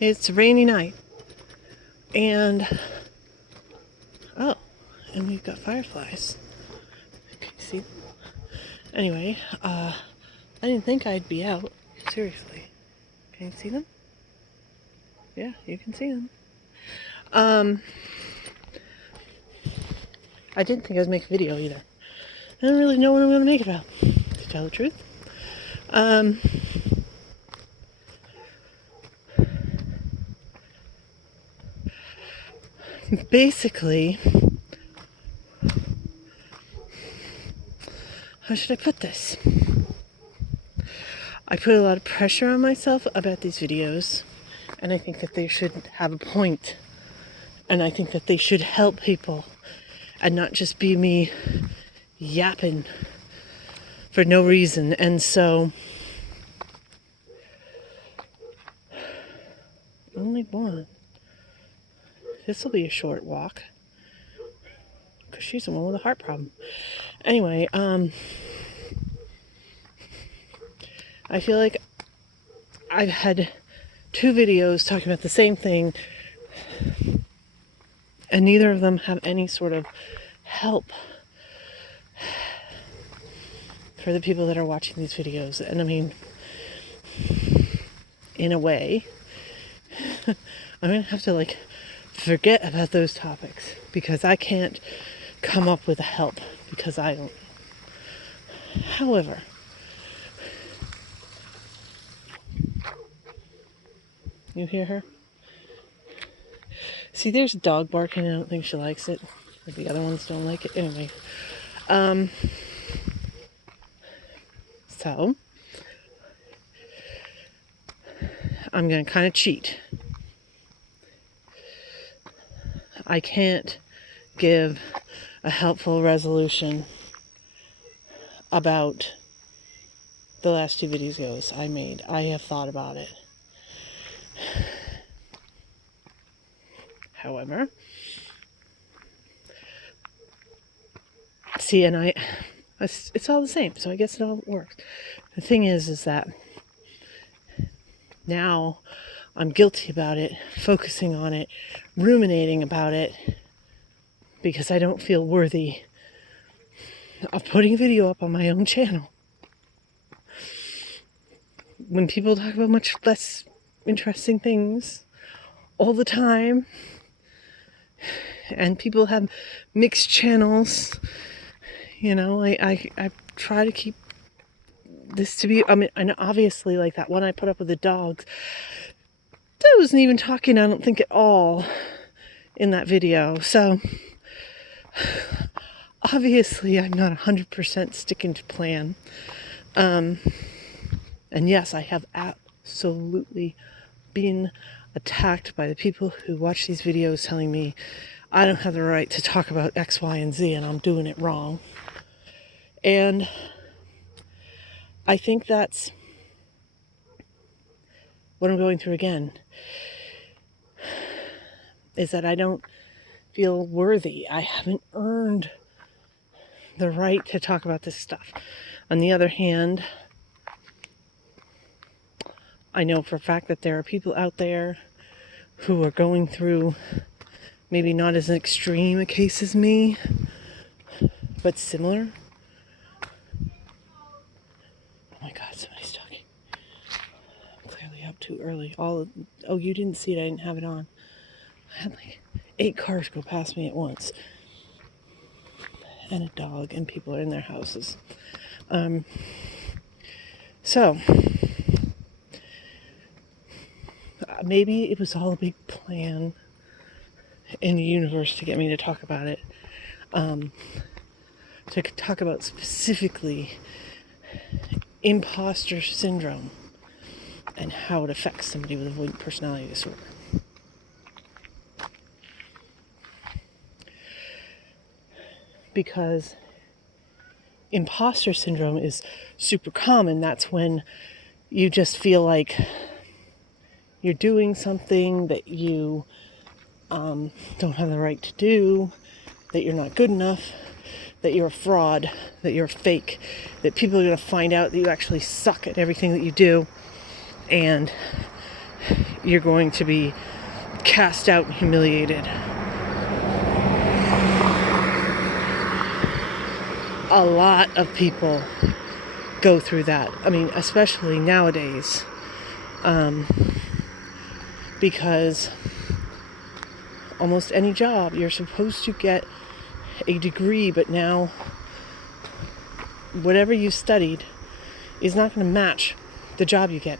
It's a rainy night. And, oh, and we've got fireflies. Can you see them? Anyway, I didn't think I'd be out. Seriously. Can you see them? Yeah, you can see them. I didn't think I was making a video either. I don't really know what I'm going to make it about, to tell the truth. Basically, how should I put this? I put a lot of pressure on myself about these videos, and I think that they should have a point, and I think that they should help people, and not just be me yapping for no reason. And so, only one. This will be a short walk, because she's the one with a heart problem. Anyway, I feel like I've had 2 videos talking about the same thing, and neither of them have any sort of help for the people that are watching these videos. And I mean, in a way, I'm going to have to forget about those topics, because I can't come up with a help, because I don't. However, you hear her? See, there's a dog barking. I don't think she likes it. Or the other ones don't like it. Anyway. So, I'm going to kind of cheat. I can't give a helpful resolution about the last 2 videos I made. I have thought about it. However, see, and it's all the same, so I guess it all works. The thing is that now I'm guilty about it, focusing on it, ruminating about it, because I don't feel worthy of putting a video up on my own channel. When people talk about much less interesting things all the time, and people have mixed channels, you know, I try to keep this to be, I mean, and obviously, like that one I put up with the dogs, that wasn't even talking, I don't think, at all in that video. So obviously I'm not 100% sticking to plan. And yes, I have absolutely been attacked by the people who watch these videos telling me I don't have the right to talk about X, Y, and Z, and I'm doing it wrong. And I think that's what I'm going through again, is that I don't feel worthy. I haven't earned the right to talk about this stuff. On the other hand, I know for a fact that there are people out there who are going through maybe not as extreme a case as me, but similar. Oh my God, somebody's talking. I'm clearly up too early. Oh, you didn't see it. I didn't have it on. I had 8 cars go past me at once. And a dog, and people are in their houses. So, maybe it was all a big plan in the universe to get me to talk about it. To talk about specifically imposter syndrome and how it affects somebody with avoidant personality disorder. Because imposter syndrome is super common. That's when you just feel like you're doing something that you don't have the right to do, that you're not good enough, that you're a fraud, that you're fake, that people are going to find out that you actually suck at everything that you do, and you're going to be cast out and humiliated. A lot of people go through that. I mean, especially nowadays, because almost any job, you're supposed to get a degree, but now whatever you studied is not going to match the job you get.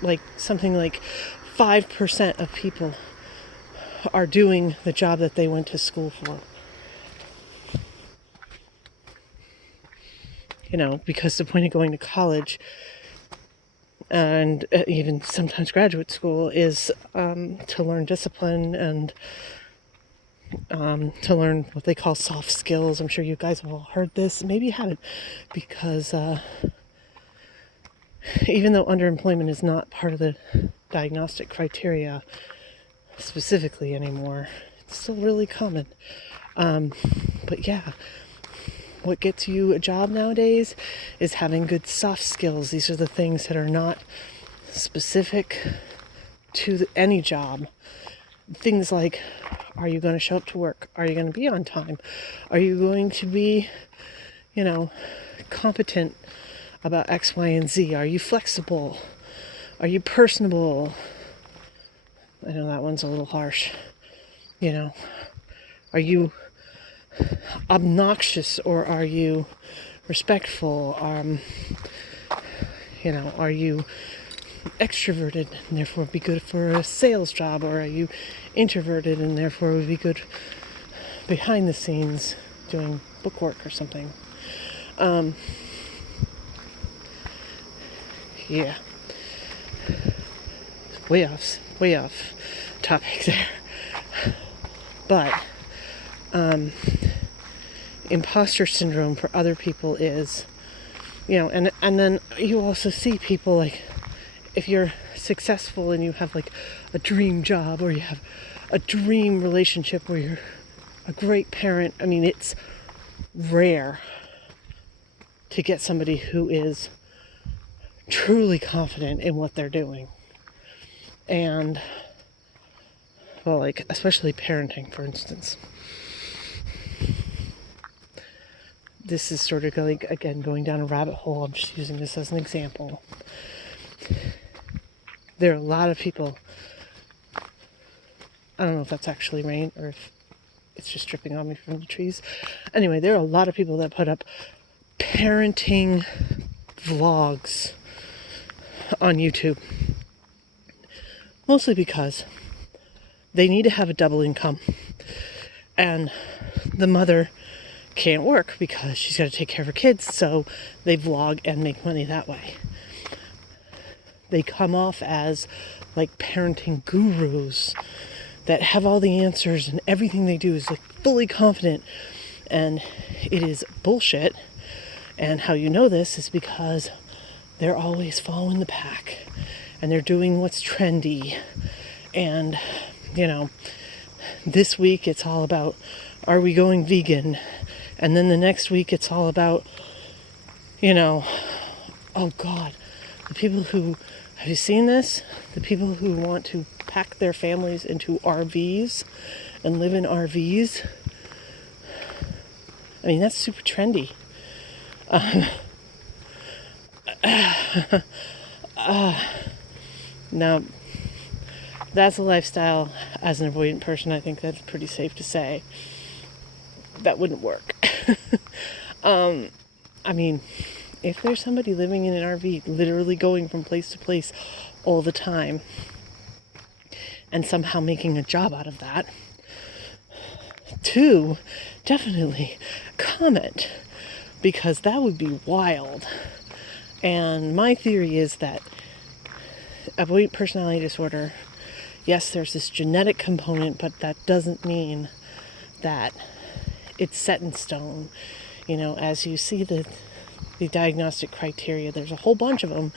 Like something like 5% of people are doing the job that they went to school for. You know, because the point of going to college and even sometimes graduate school is to learn discipline and to learn what they call soft skills. I'm sure you guys have all heard this. Maybe you haven't, because even though underemployment is not part of the diagnostic criteria specifically anymore, it's still really common. But yeah, what gets you a job nowadays is having good soft skills. These are the things that are not specific to any job. Things like, are you going to show up to work? Are you going to be on time? Are you going to be, competent about X, Y, and Z? Are you flexible? Are you personable? I know that one's a little harsh. Are you obnoxious, or are you respectful? Are you extroverted and therefore be good for a sales job, or are you introverted and therefore would be good behind the scenes doing bookwork or something? Yeah, way off topic there. But imposter syndrome for other people is, and then you also see people, like, if you're successful and you have like a dream job, or you have a dream relationship where you're a great parent, I mean, it's rare to get somebody who is truly confident in what they're doing. And, well, like, especially parenting, for instance. This is sort of going down a rabbit hole. I'm just using this as an example. There are a lot of people, I don't know if that's actually rain or if it's just dripping on me from the trees. Anyway, there are a lot of people that put up parenting vlogs on YouTube. Mostly because they need to have a double income. And the mother can't work because she's got to take care of her kids, so they vlog and make money that way. They come off as like parenting gurus that have all the answers, and everything they do is like fully confident, and it is bullshit. And how you know this is because they're always following the pack, and they're doing what's trendy. And this week it's all about, are we going vegan? And then the next week it's all about, oh God, the people who, have you seen this? The people who want to pack their families into RVs and live in RVs. I mean, that's super trendy. Now, that's a lifestyle. As an avoidant person, I think that's pretty safe to say. That wouldn't work. I mean, if there's somebody living in an RV, literally going from place to place all the time, and somehow making a job out of that, two, definitely comment, because that would be wild. And my theory is that avoidant personality disorder, yes, there's this genetic component, but that doesn't mean that it's set in stone. As you see the diagnostic criteria, there's a whole bunch of them,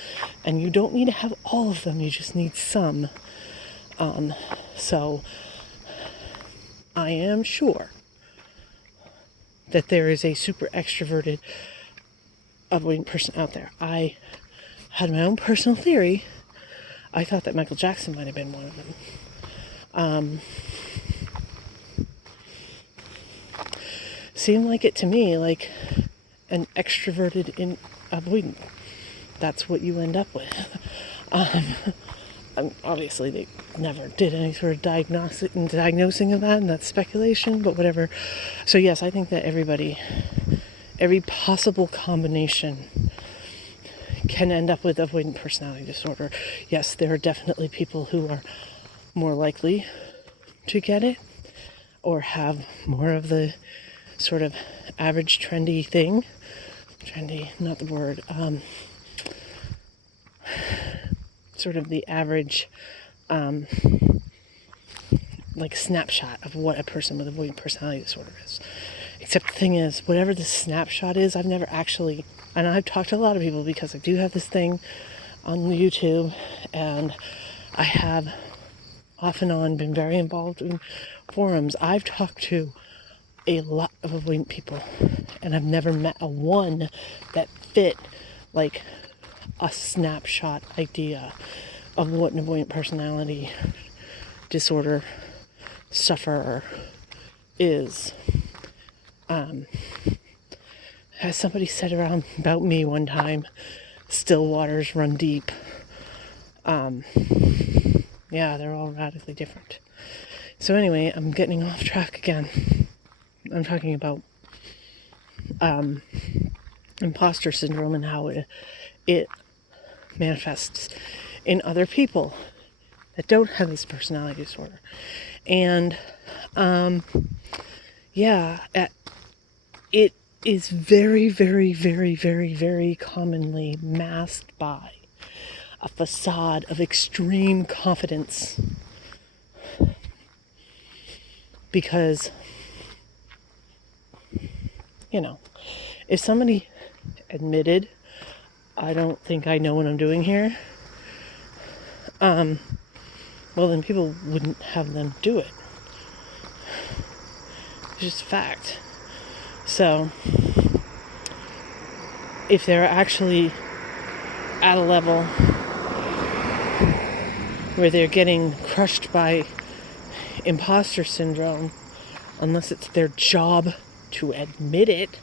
and you don't need to have all of them, you just need some. So I am sure that there is a super extroverted avoidant person out there. I had my own personal theory I thought that Michael Jackson might have been one of them. Seemed like it to me, like an extroverted avoidant. That's what you end up with. Obviously, they never did any sort of diagnosing of that, and that's speculation, but whatever. So yes, I think that every possible combination can end up with avoidant personality disorder. Yes, there are definitely people who are more likely to get it or have more of the sort of average trendy thing. Trendy, not the word. Sort of the average like snapshot of what a person with avoidant personality disorder is. Except the thing is, whatever the snapshot is, I've never actually, and I've talked to a lot of people because I do have this thing on YouTube, and I have off and on been very involved in forums. I've talked to a lot of avoidant people, and I've never met a one that fit like a snapshot idea of what an avoidant personality disorder sufferer is. As somebody said around about me one time, still waters run deep. Yeah, they're all radically different. So anyway, I'm getting off track again. I'm talking about imposter syndrome and how it manifests in other people that don't have this personality disorder. And it is very, very, very, very, very commonly masked by a facade of extreme confidence. Because, if somebody admitted, I don't think I know what I'm doing here, well, then people wouldn't have them do it. It's just a fact. So, if they're actually at a level where they're getting crushed by imposter syndrome, unless it's their job to admit it,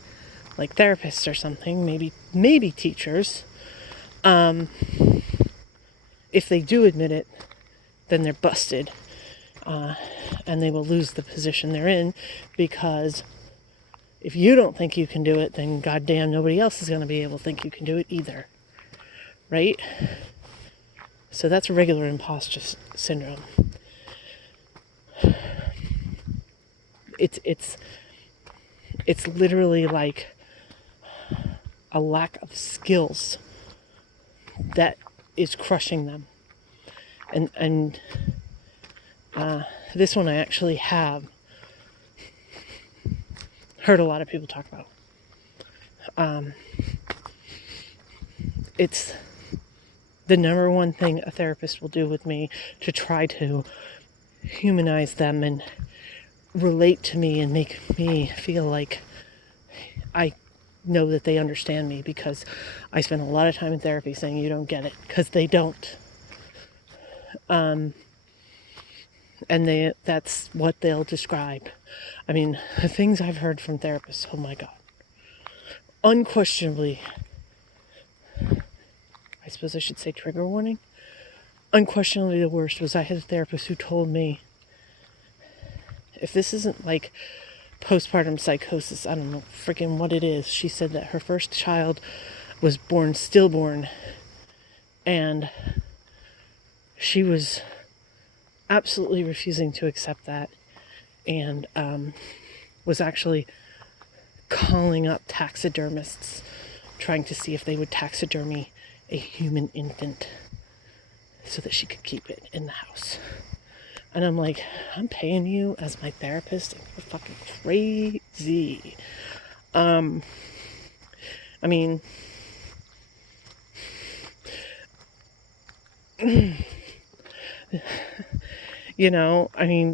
like therapists or something, maybe teachers, if they do admit it, then they're busted, and they will lose the position they're in, because if you don't think you can do it, then goddamn nobody else is going to be able to think you can do it either, right? So that's regular imposter syndrome. It's literally like a lack of skills that is crushing them. And this one I actually have heard a lot of people talk about. It's the number one thing a therapist will do with me to try to humanize them and relate to me and make me feel like I know that they understand me, because I spend a lot of time in therapy saying you don't get it, because they don't. And that's what they'll describe. I mean, the things I've heard from therapists, oh my God. Unquestionably, I suppose I should say trigger warning. Unquestionably the worst was I had a therapist who told me, if this isn't like postpartum psychosis, I don't know freaking what it is. She said that her first child was born stillborn, and she was absolutely refusing to accept that, and was actually calling up taxidermists, trying to see if they would taxidermy a human infant so that she could keep it in the house. And I'm like, I'm paying you as my therapist, and you're fucking crazy. I mean,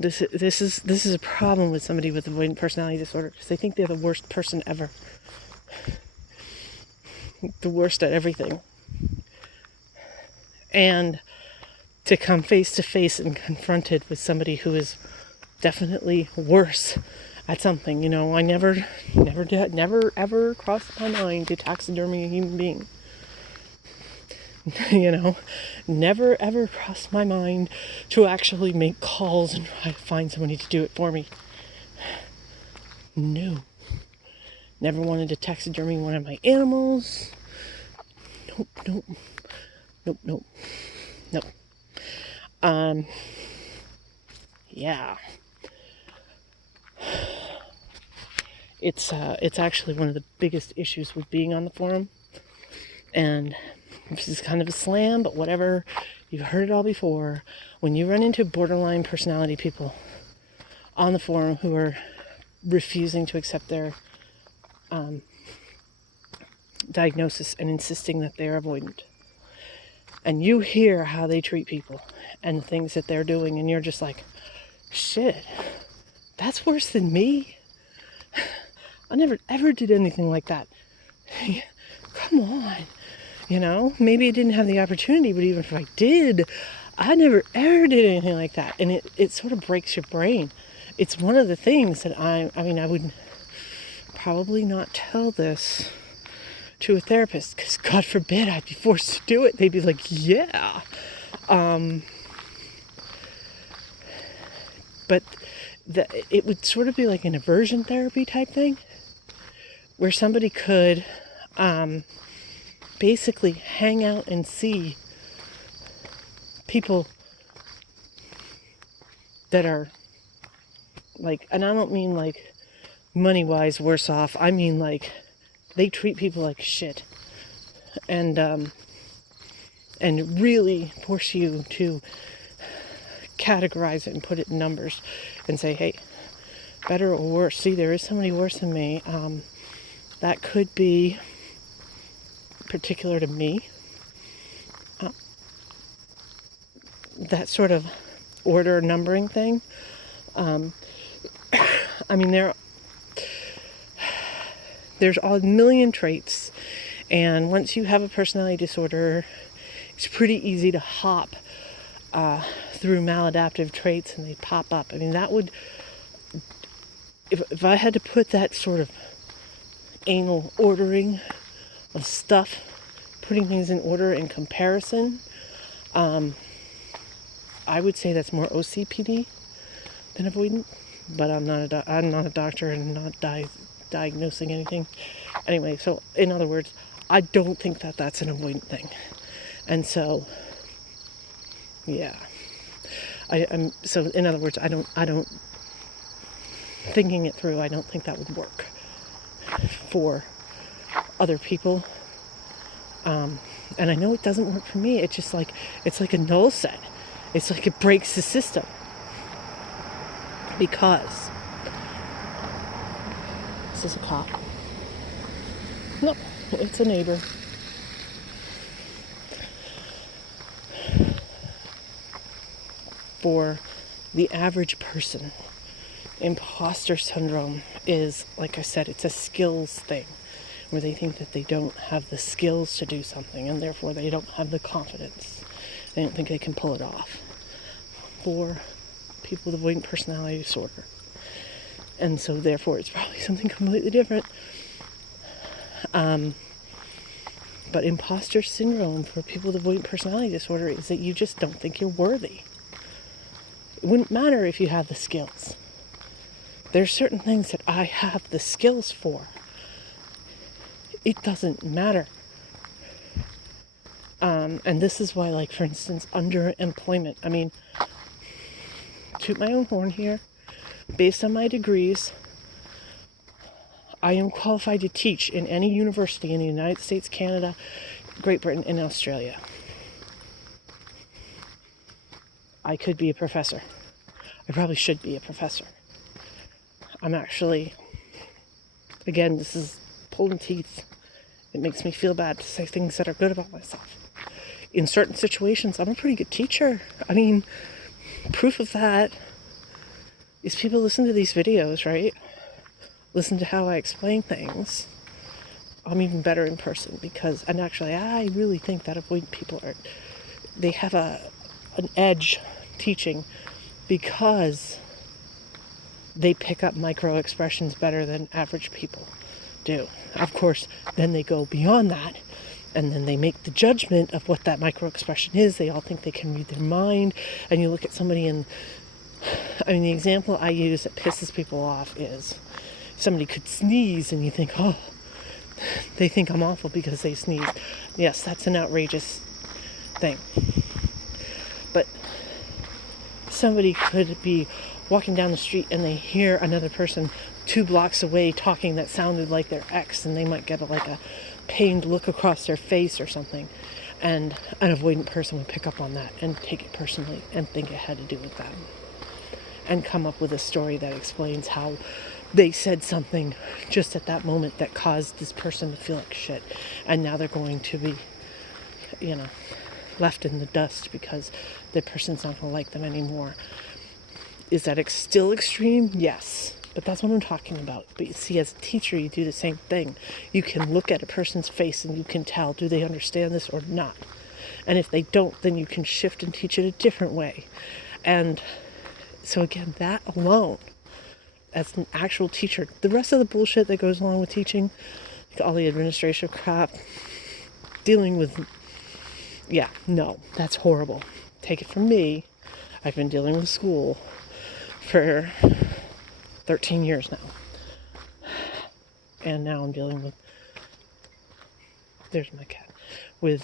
this is a problem with somebody with avoidant personality disorder, because they think they're the worst person ever. The worst at everything. And to come face to face and confronted with somebody who is definitely worse at something. I never ever crossed my mind to taxidermy a human being. Never ever crossed my mind to actually make calls and try to find somebody to do it for me. No. Never wanted to taxidermy one of my animals. Nope. Yeah. It's actually one of the biggest issues with being on the forum. And this is kind of a slam, but whatever. You've heard it all before. When you run into borderline personality people on the forum who are refusing to accept their diagnosis and insisting that they're avoidant, and you hear how they treat people and the things that they're doing, and you're just like, shit, that's worse than me? I never ever did anything like that. Come on. Maybe I didn't have the opportunity, but even if I did, I never ever did anything like that. And it sort of breaks your brain. It's one of the things that I would probably not tell this to a therapist, because God forbid I'd be forced to do it. They'd be like, yeah. But it would sort of be like an aversion therapy type thing, where somebody could basically hang out and see people that are like, and I don't mean like money-wise worse off, I mean like they treat people like shit, and really force you to categorize it and put it in numbers and say, hey, better or worse, see, there is somebody worse than me. That could be particular to me. That sort of order numbering thing. There's a million traits, and once you have a personality disorder, it's pretty easy to hop through maladaptive traits and they pop up. That would, if I had to put that sort of anal ordering of stuff, putting things in order in comparison, I would say that's more OCPD than avoidant. But I'm not a doctor and not diagnosing anything. Anyway, so in other words, I don't think that that's an avoidant thing. And so, yeah, so in other words, I don't thinking it through, I don't think that would work for other people. And I know it doesn't work for me. It's just like, it's like a null set. It's like it breaks the system. Because this is a cop. No, it's a neighbor. For the average person, imposter syndrome is, like I said, it's a skills thing, where they think that they don't have the skills to do something, and therefore they don't have the confidence. They don't think they can pull it off. For people with avoidant personality disorder. And so therefore it's probably something completely different. But imposter syndrome for people with avoidant personality disorder is that you just don't think you're worthy. It wouldn't matter if you have the skills. There's certain things that I have the skills for. It doesn't matter. And this is why, like, for instance, underemployment. Toot my own horn here. Based on my degrees, I am qualified to teach in any university in the United States, Canada, Great Britain, and Australia. I could be a professor. I probably should be a professor. I'm actually, again, this is pulling teeth. It makes me feel bad to say things that are good about myself. In certain situations, I'm a pretty good teacher. Proof of that is people listen to these videos, right? Listen to how I explain things. I'm even better in person because, and actually, I really think that avoidant people they have a an edge teaching because they pick up micro expressions better than average people do. Of course, then they go beyond that, and then they make the judgment of what that micro expression is. They all think they can read their mind, and you look at somebody and, I mean, the example I use that pisses people off is somebody could sneeze and you think, oh, they think I'm awful because they sneeze. Yes, that's an outrageous thing. But somebody could be walking down the street and they hear another person 2 blocks away talking that sounded like their ex, and they might get like a pained look across their face or something. And an avoidant person would pick up on that and take it personally and think it had to do with them. And come up with a story that explains how they said something just at that moment that caused this person to feel like shit. And now they're going to be, left in the dust because the person's not going to like them anymore. Is that still extreme? Yes. But that's what I'm talking about. But you see, as a teacher, you do the same thing. You can look at a person's face and you can tell, do they understand this or not? And if they don't, then you can shift and teach it a different way. And so again, that alone, as an actual teacher, the rest of the bullshit that goes along with teaching, like all the administrative crap, dealing with, no, that's horrible. Take it from me. I've been dealing with school for 13 years now. And now I'm dealing with, there's my cat, with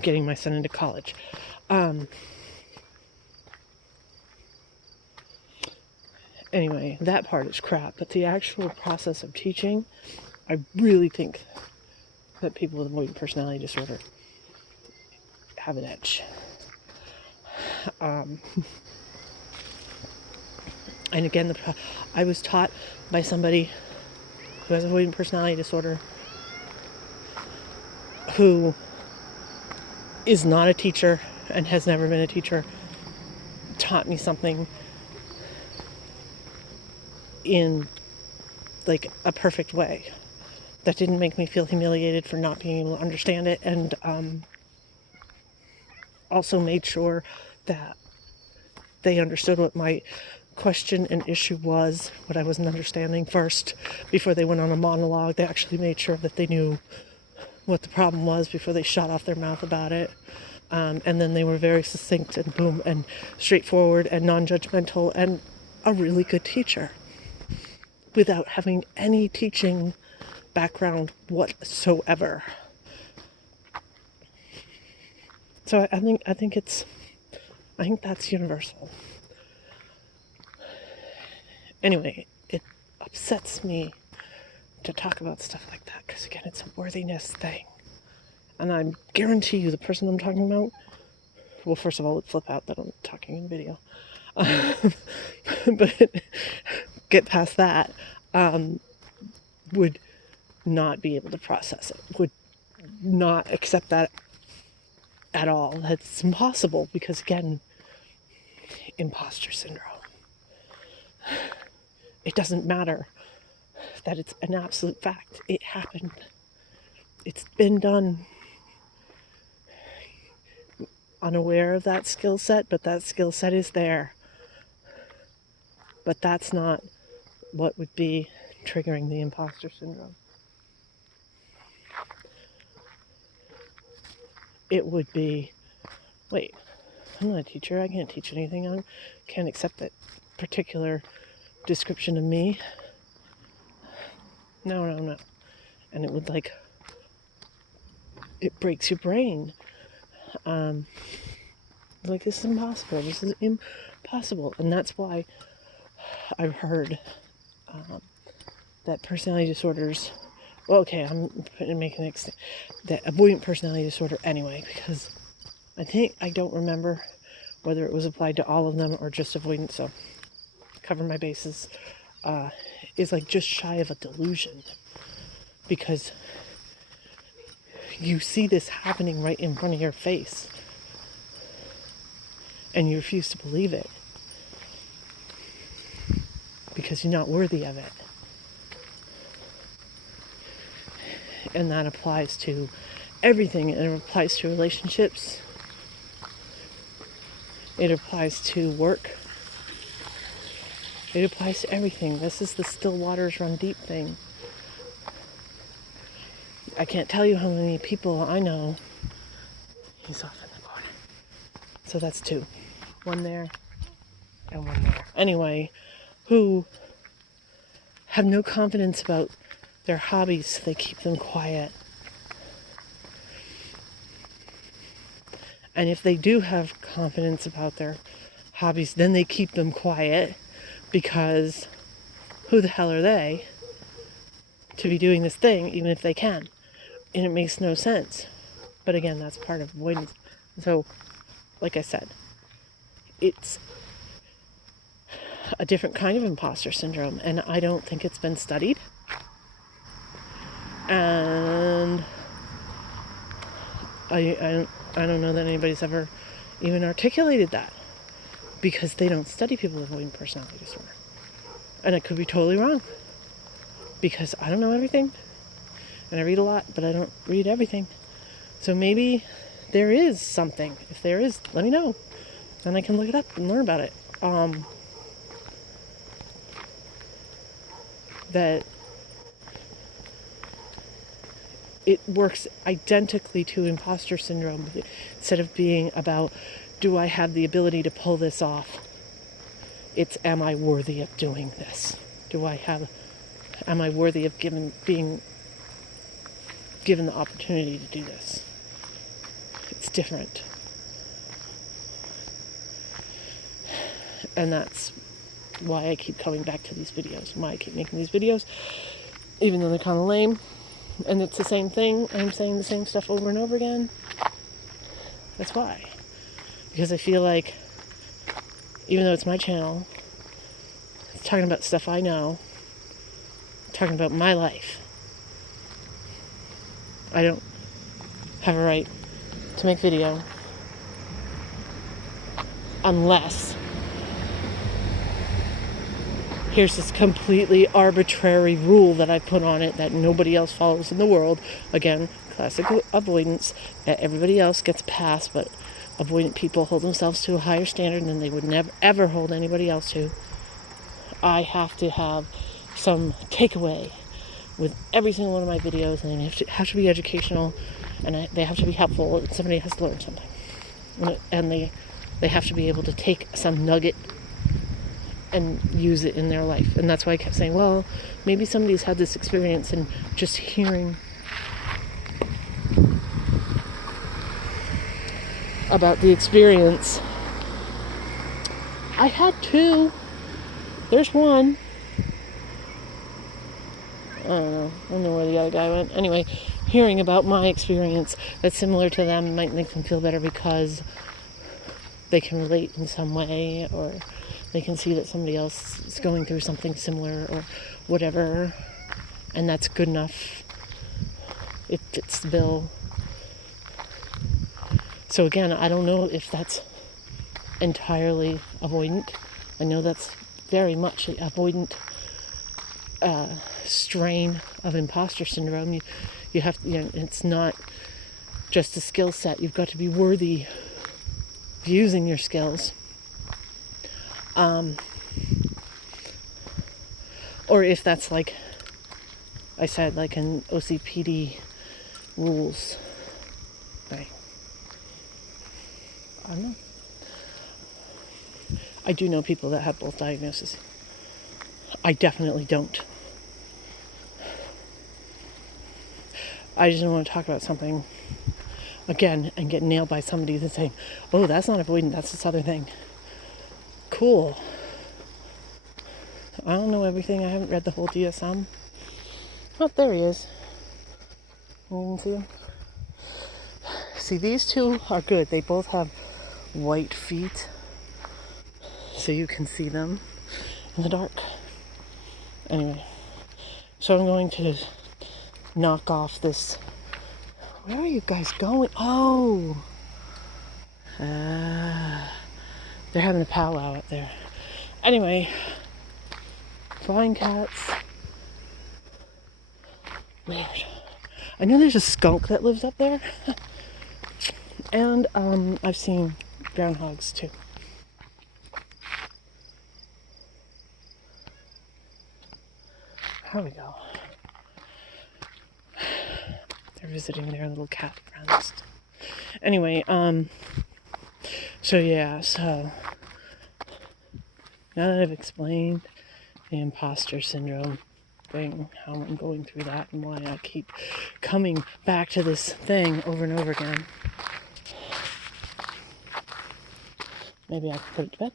getting my son into college. Anyway, that part is crap, but the actual process of teaching, I really think that people with avoidant personality disorder have an edge. And again, I was taught by somebody who has avoidant personality disorder, who is not a teacher and has never been a teacher, taught me something in like a perfect way that didn't make me feel humiliated for not being able to understand it, and also made sure that they understood what my question and issue was, what I wasn't understanding first before they went on a monologue. They actually made sure that they knew what the problem was before they shot off their mouth about it. And then they were very succinct and boom and straightforward and non-judgmental and a really good teacher without having any teaching background whatsoever. So I think that's universal. Anyway, it upsets me to talk about stuff like that because, again, it's a worthiness thing. And I guarantee you the person I'm talking about, well, first of all, it'd flip out that I'm talking in video. But get past that, would not be able to process it, would not accept that at all. That's impossible because, again, imposter syndrome. It doesn't matter that it's an absolute fact. It happened. It's been done. Unaware of that skill set, but that skill set is there. But that's not what would be triggering the imposter syndrome. It would be, wait, I'm not a teacher. I can't teach anything. I can't accept that particular description of me. No. And it would it breaks your brain. This is impossible. This is impossible. And that's why I've heard that personality disorders, well, okay, I'm making an extent, that avoidant personality disorder anyway, because I don't remember whether it was applied to all of them or just avoidant, so cover my bases, is just shy of a delusion, because you see this happening right in front of your face and you refuse to believe it because you're not worthy of it. And that applies to everything, and it applies to relationships. It applies to work. It applies to everything. This is the still waters run deep thing. I can't tell you how many people I know. He's off in the corner. So that's 2. One there and one there. Anyway, who have no confidence about their hobbies, so they keep them quiet. And if they do have confidence about their hobbies, then they keep them quiet, because who the hell are they to be doing this thing, even if they can? And it makes no sense. But again, that's part of avoidance. So, like I said, it's a different kind of imposter syndrome, and I don't think it's been studied. And I don't know that anybody's ever even articulated that, because they don't study people with avoidant personality disorder. And I could be totally wrong, because I don't know everything, and I read a lot, but I don't read everything. So maybe there is something. If there is, let me know. Then I can look it up and learn about it. That it works identically to imposter syndrome. Instead of being about, do I have the ability to pull this off? It's, am I worthy of doing this? Am I worthy of being given the opportunity to do this? It's different. And that's why I keep coming back to these videos, why I keep making these videos, even though they're kind of lame, and it's the same thing, I'm saying the same stuff over and over again. That's why. Because I feel like, even though it's my channel, it's talking about stuff I know, talking about my life, I don't have a right to make video unless here's this completely arbitrary rule that I put on it that nobody else follows in the world. Again, classic avoidance, that everybody else gets passed, but avoidant people hold themselves to a higher standard than they would never ever hold anybody else to. I have to have some takeaway with every single one of my videos, and they have to be educational, and they have to be helpful, and somebody has to learn something. And they have to be able to take some nugget and use it in their life. And that's why I kept saying, well, maybe somebody's had this experience, and just hearing about the experience. I had 2. There's one. I don't know where the other guy went. Anyway, hearing about my experience that's similar to them might make them feel better, because they can relate in some way, or they can see that somebody else is going through something similar or whatever, and that's good enough. It fits the bill. So again, I don't know if that's entirely avoidant. I know that's very much an avoidant strain of imposter syndrome. You have to, it's not just a skill set. You've got to be worthy of using your skills. Or if that's, like I said, like an OCPD rules. Right. I don't know. I do know people that have both diagnoses. I definitely don't. I just don't want to talk about something again and get nailed by somebody that's saying, oh, that's not avoidant, that's this other thing. Cool. I don't know everything. I haven't read the whole DSM. Oh, there he is. You can see him. See, these 2 are good. They both have white feet, so you can see them in the dark. Anyway, so I'm going to knock off this. Where are you guys going? Oh! They're having a powwow out there. Anyway, flying cats. Weird. I know there's a skunk that lives up there. And I've seen groundhogs too. There we go. They're visiting their little cat friends. Anyway, so now that I've explained the imposter syndrome thing, how I'm going through that and why I keep coming back to this thing over and over again, maybe I can put it to bed.